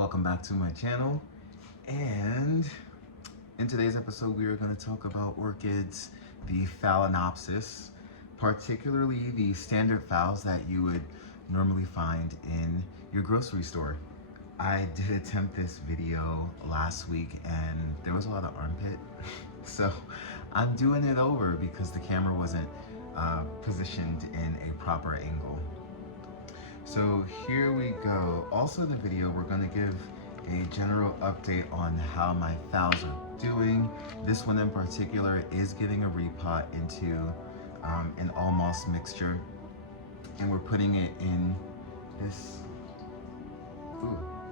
Welcome back to my channel, and in today's episode we are going to talk about orchids, the Phalaenopsis, particularly the standard phals that you would normally find in your grocery store. I did attempt this video last week and there was a lot of armpit, so I'm doing it over because the camera wasn't positioned in a proper angle. So here we go. Also in the video, we're going to give a general update on how my phals are doing. This one in particular is getting a repot into an all moss mixture, and we're putting it in this.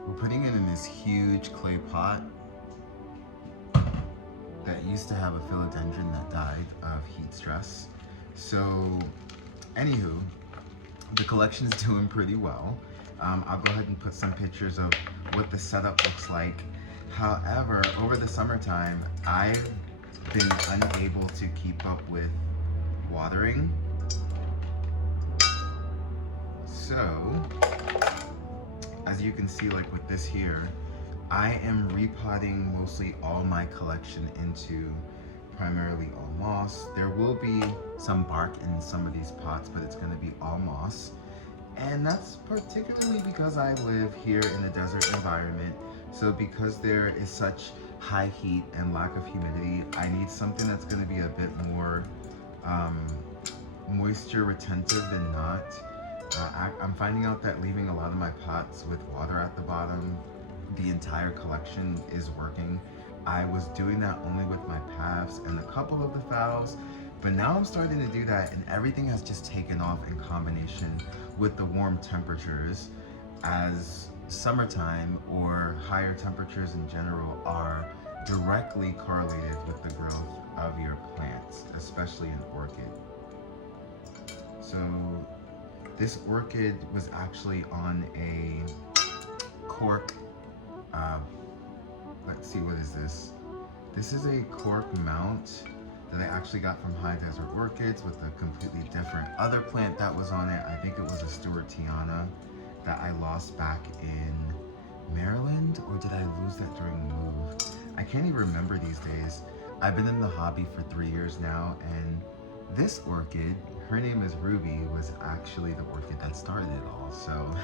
We're putting it in this huge clay pot that used to have a philodendron that died of heat stress. So, anywho. The collection is doing pretty well. I'll go ahead and put some pictures of what the setup looks like. However, over the summertime, I've been unable to keep up with watering. So, as you can see, like with this here, I am repotting mostly all my collection into primarily all moss. There will be some bark in some of these pots, but it's going to be all moss. And that's particularly because I live here in a desert environment. So because there is such high heat and lack of humidity, I need something that's going to be a bit more moisture retentive than not. I'm finding out that leaving a lot of my pots with water at the bottom, the entire collection is working. I was doing that only with my paths and a couple of the phals, but now I'm starting to do that and everything has just taken off in combination with the warm temperatures, as summertime or higher temperatures in general are directly correlated with the growth of your plants, especially an orchid. So this orchid was actually on a cork, let's see, what is this? This is a cork mount that I actually got from High Desert Orchids with a completely different other plant that was on it. I think it was a Stewartiana that I lost back in Maryland, or did I lose that during move? I can't even remember these days. I've been in the hobby for 3 years now, and this orchid, her name is Ruby, was actually the orchid that started it all. So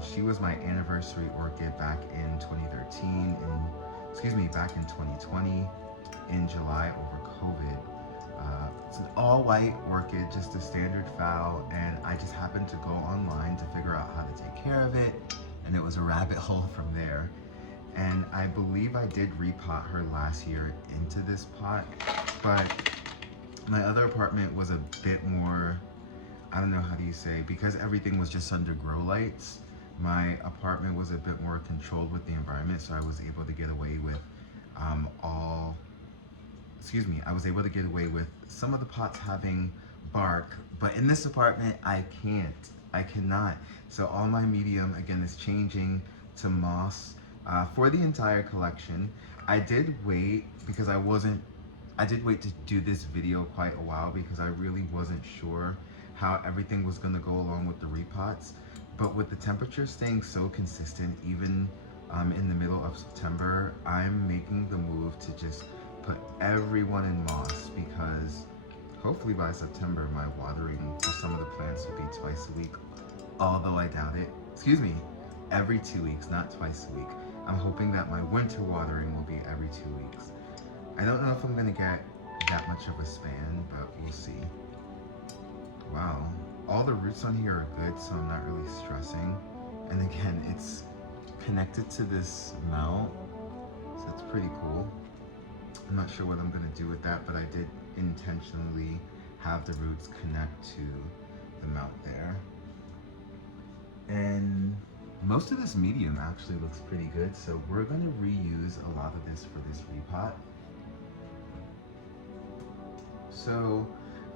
she was my anniversary orchid back in 2013, back in 2020 in July over COVID. It's an all white orchid, just a standard phal, and I just happened to go online to figure out how to take care of it, and it was a rabbit hole from there. And I believe I did repot her last year into this pot, but my other apartment was a bit more, I don't know, how do you say, because everything was just under grow lights, my apartment was a bit more controlled with the environment, so I was able to get away with I was able to get away with some of the pots having bark, but in this apartment I cannot. So all my medium again is changing to moss for the entire collection. I did wait because I did wait to do this video quite a while because I really wasn't sure how everything was going to go along with the repots. But with the temperature staying so consistent, even in the middle of September, I'm making the move to just put everyone in moss, because hopefully by September my watering for some of the plants will be twice a week, although I doubt it. Every 2 weeks, not twice a week. I'm hoping that my winter watering will be every 2 weeks. I don't know if I'm gonna get that much of a span, but we'll see. Wow, all the roots on here are good, so I'm not really stressing. And again, it's connected to this mount, so it's pretty cool. I'm not sure what I'm gonna do with that, but I did intentionally have the roots connect to the mount there. And most of this medium actually looks pretty good, so we're gonna reuse a lot of this for this repot. So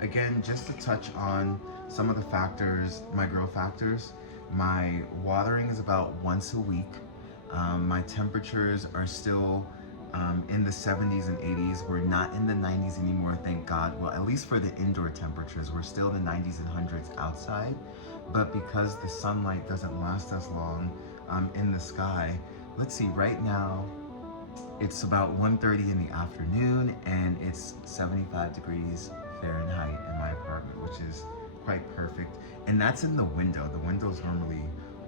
again, just to touch on some of the factors, my growth factors, my watering is about once a week. My temperatures are still in the 70s and 80s. We're not in the 90s anymore, thank God. Well, at least for the indoor temperatures, we're still in the 90s and 100s outside. But because the sunlight doesn't last as long, in the sky. Let's see, right now it's about 1:30 in the afternoon and it's 75 degrees Fahrenheit in my apartment, which is quite perfect. And that's in the window. The window's normally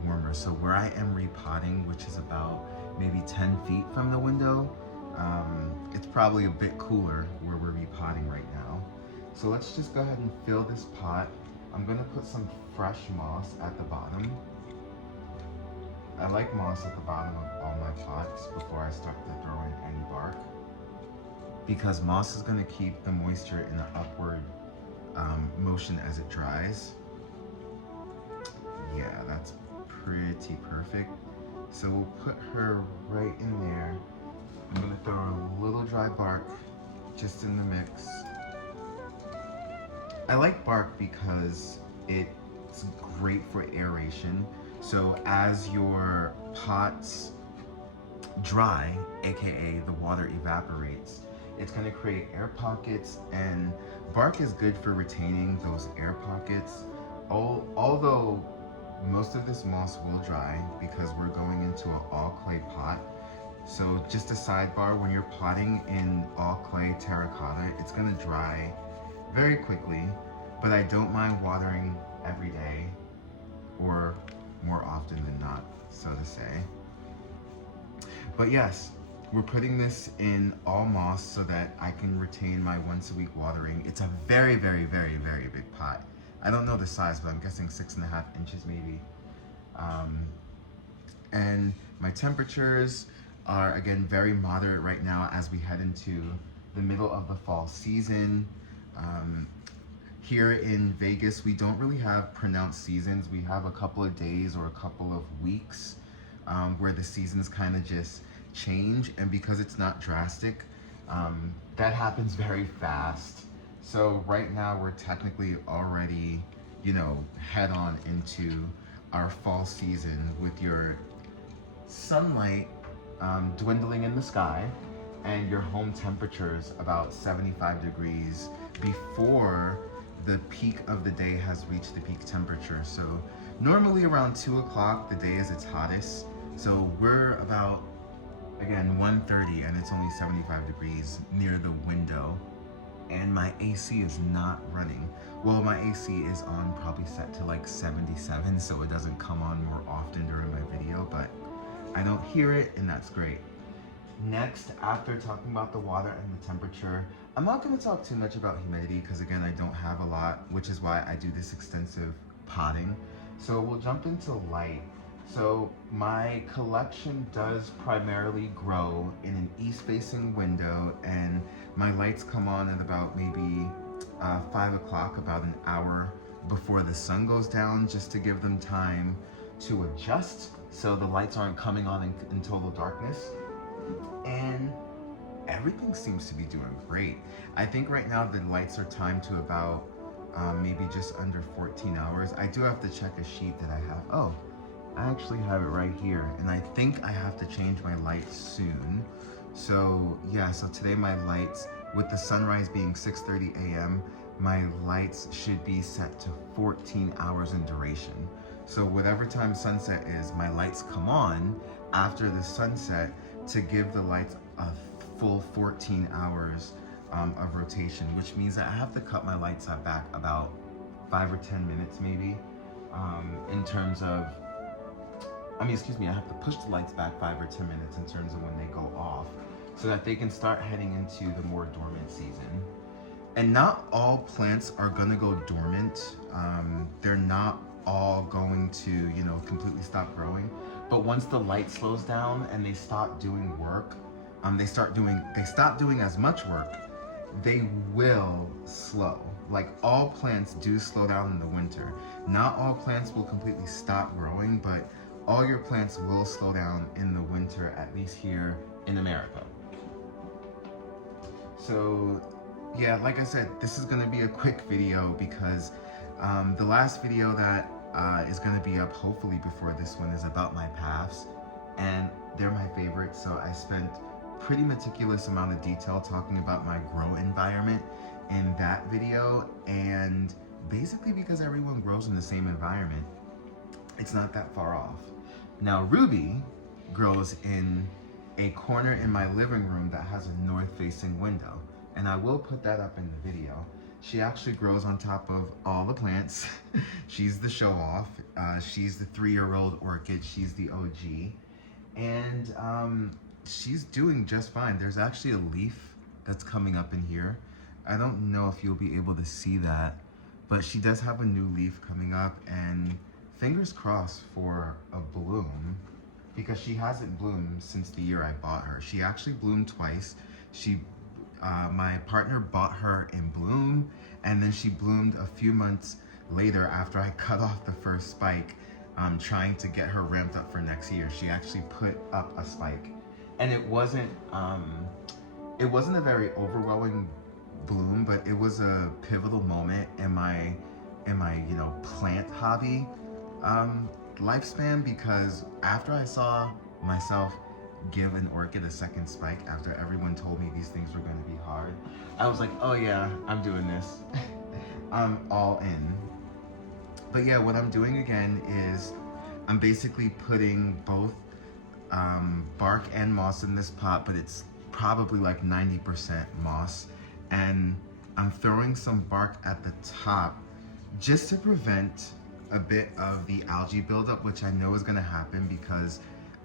warmer. So where I am repotting, which is about maybe 10 feet from the window, it's probably a bit cooler where we're repotting right now. So let's just go ahead and fill this pot. I'm gonna put some fresh moss at the bottom. I like moss at the bottom of all my pots before I start to throw in any bark, because moss is gonna keep the moisture in an upward motion as it dries. Yeah, that's pretty perfect. So we'll put her right in there. I'm gonna throw a little dry bark just in the mix. I like bark because it's great for aeration. So as your pots dry, aka the water evaporates, it's gonna create air pockets, and bark is good for retaining those air pockets. Although most of this moss will dry because we're going into an all clay pot. So just a sidebar, when you're potting in all clay terracotta, it's gonna dry very quickly, but I don't mind watering every day, or more often than not, so to say. But yes, we're putting this in all moss so that I can retain my once a week watering. It's a very, very, very, very big pot. I don't know the size, but I'm guessing 6.5 inches maybe. And my temperatures are, again, very moderate right now as we head into the middle of the fall season. Here in Vegas, we don't really have pronounced seasons. We have a couple of days or a couple of weeks where the seasons kind of just change, and because it's not drastic, that happens very fast. So right now we're technically already, head on into our fall season with your sunlight dwindling in the sky and your home temperatures about 75 degrees before the peak of the day has reached the peak temperature. So normally around 2 o'clock the day is its hottest. So we're about, again, 1:30 and it's only 75 degrees near the window, and my AC is not running. Well, my AC is on, probably set to like 77, so it doesn't come on more often during my video, but I don't hear it, and that's great. Next, after talking about the water and the temperature, I'm not going to talk too much about humidity because, again, I don't have a lot, which is why I do this extensive potting. So we'll jump into light. So my collection does primarily grow in an east-facing window, and my lights come on at about maybe 5 o'clock, about an hour before the sun goes down, just to give them time to adjust so the lights aren't coming on in total darkness. And everything seems to be doing great. I think right now the lights are timed to about maybe just under 14 hours. I do have to check a sheet that I have. Oh, I actually have it right here, and I think I have to change my lights soon. So yeah, so today my lights, with the sunrise being 6:30 a.m., my lights should be set to 14 hours in duration. So whatever time sunset is, my lights come on after the sunset to give the lights a full 14 hours of rotation, which means that I have to cut my lights back about 5 or 10 minutes maybe, in terms of, I have to push the lights back 5 or 10 minutes in terms of when they go off, so that they can start heading into the more dormant season. And not all plants are gonna go dormant. They're not all going to, completely stop growing. But once the light slows down and they stop doing work, they stop doing as much work, they will slow. Like, all plants do slow down in the winter. Not all plants will completely stop growing, but all your plants will slow down in the winter, at least here in America. So yeah, like I said, this is gonna be a quick video because the last video that is gonna be up hopefully before this one is about my paths, and they're my favorite. So I spent pretty meticulous amount of detail talking about my grow environment in that video, and basically because everyone grows in the same environment, it's not that far off. Now Ruby grows in a corner in my living room that has a north-facing window, and I will put that up in the video. She actually grows on top of all the plants. She's the show-off. She's the 3-year-old orchid. She's the OG, and she's doing just fine. There's actually a leaf that's coming up in here. I don't know if you'll be able to see that, but she does have a new leaf coming up, and fingers crossed for a bloom, because she hasn't bloomed since the year I bought her. She actually bloomed twice. My partner bought her in bloom, and then she bloomed a few months later after I cut off the first spike, trying to get her ramped up for next year. She actually put up a spike, and it wasn't a very overwhelming bloom, but it was a pivotal moment in my plant hobby lifespan, because after I saw myself give an orchid a second spike after everyone told me these things were going to be hard, I was like, oh yeah, I'm doing this. I'm all in. But yeah, what I'm doing again is I'm basically putting both bark and moss in this pot, but it's probably like 90% moss, and I'm throwing some bark at the top just to prevent a bit of the algae buildup, which I know is going to happen because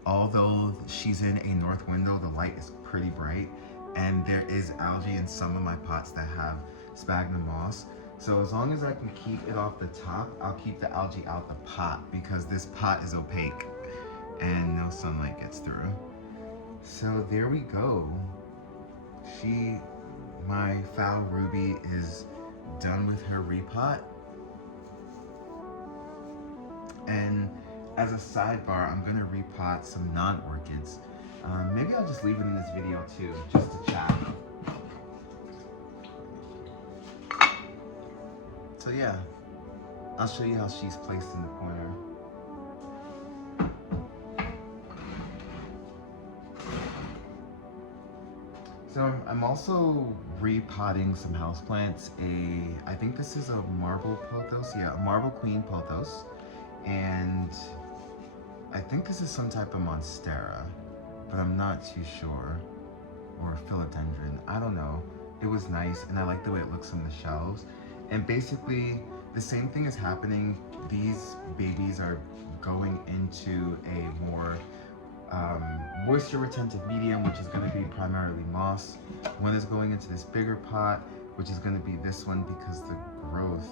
although she's in a north window, the light is pretty bright, and there is algae in some of my pots that have sphagnum moss. So as long as I can keep it off the top, I'll keep the algae out the pot, because this pot is opaque and no sunlight gets through. So there we go. My Phal Ruby is done with her repot. And as a sidebar, I'm gonna repot some non-orchids. Maybe I'll just leave it in this video too, just to chat. So yeah, I'll show you how she's placed in the corner. So I'm also repotting some houseplants. I think this is a marble pothos, yeah, a marble queen pothos. And I think this is some type of monstera, but I'm not too sure. Or philodendron, I don't know. It was nice, and I like the way it looks on the shelves. And basically, the same thing is happening. These babies are going into a more moisture retentive medium, which is going to be primarily moss. One is going into this bigger pot, which is going to be this one, because the growth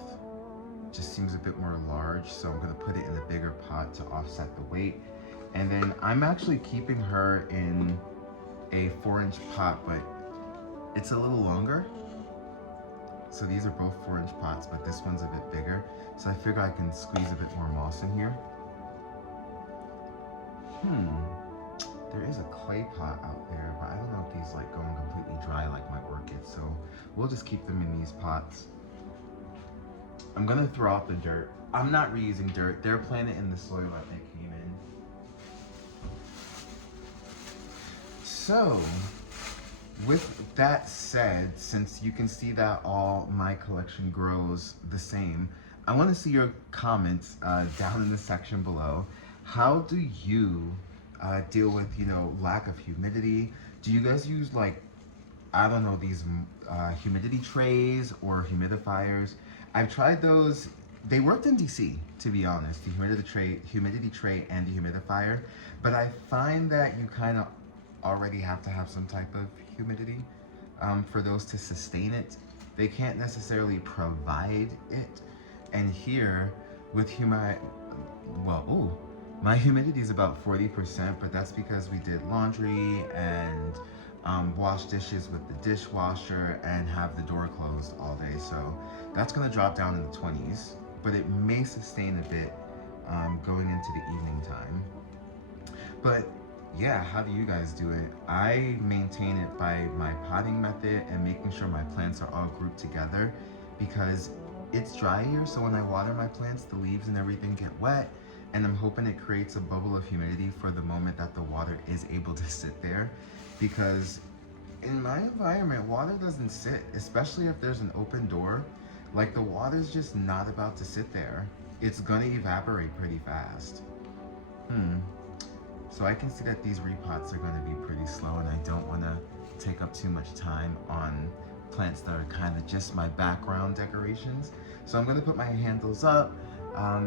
just seems a bit more large, so I'm going to put it in a bigger pot to offset the weight. And then I'm actually keeping her in a 4-inch pot, but it's a little longer. So these are both 4-inch pots, but this one's a bit bigger. So I figure I can squeeze a bit more moss in here. There is a clay pot out there, but I don't know if these like going completely dry like my orchids, so we'll just keep them in these pots. I'm gonna throw out the dirt. I'm not reusing dirt. They're planted in the soil that they came in. So, with that said, since you can see that all my collection grows the same, I want to see your comments down in the section below. How do you deal with, lack of humidity? Do you guys use I don't know, these humidity trays or humidifiers? I've tried those. They worked in DC, to be honest, the humidity tray and the humidifier, but I find that you kind of already have to have some type of humidity for those to sustain it. They can't necessarily provide it. And here with my humidity is about 40%, but that's because we did laundry and wash dishes with the dishwasher and have the door closed all day. So that's gonna drop down in the 20s, but it may sustain a bit going into the evening time. But yeah, how do you guys do it? I maintain it by my potting method and making sure my plants are all grouped together, because it's dry here, so when I water my plants, the leaves and everything get wet, and I'm hoping it creates a bubble of humidity for the moment that the water is able to sit there. Because in my environment, water doesn't sit, especially if there's an open door. Like, the water's just not about to sit there. It's gonna evaporate pretty fast. So I can see that these repots are going to be pretty slow, and I don't want to take up too much time on plants that are kind of just my background decorations. So I'm going to put my handles up.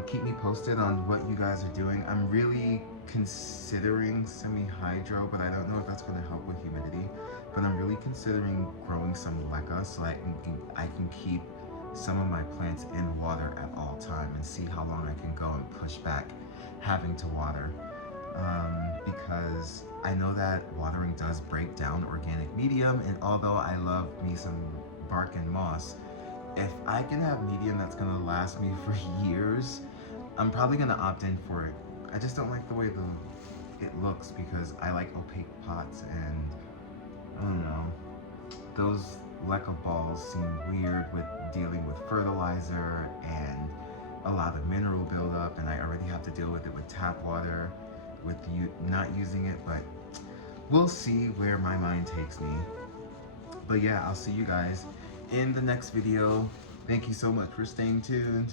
Keep me posted on what you guys are doing. I'm really considering semi-hydro, but I don't know if that's going to help with humidity. But I'm really considering growing some leca so I can keep some of my plants in water at all time and see how long I can go and push back having to water. Because I know that watering does break down organic medium, and although I love me some bark and moss, if I can have medium that's gonna last me for years, I'm probably gonna opt in for it. I just don't like the way it looks because I like opaque pots, and I don't know, those leca balls seem weird with dealing with fertilizer and a lot of mineral buildup, and I already have to deal with it with tap water, with you not using it, but we'll see where my mind takes me. But yeah, I'll see you guys in the next video. Thank you so much for staying tuned.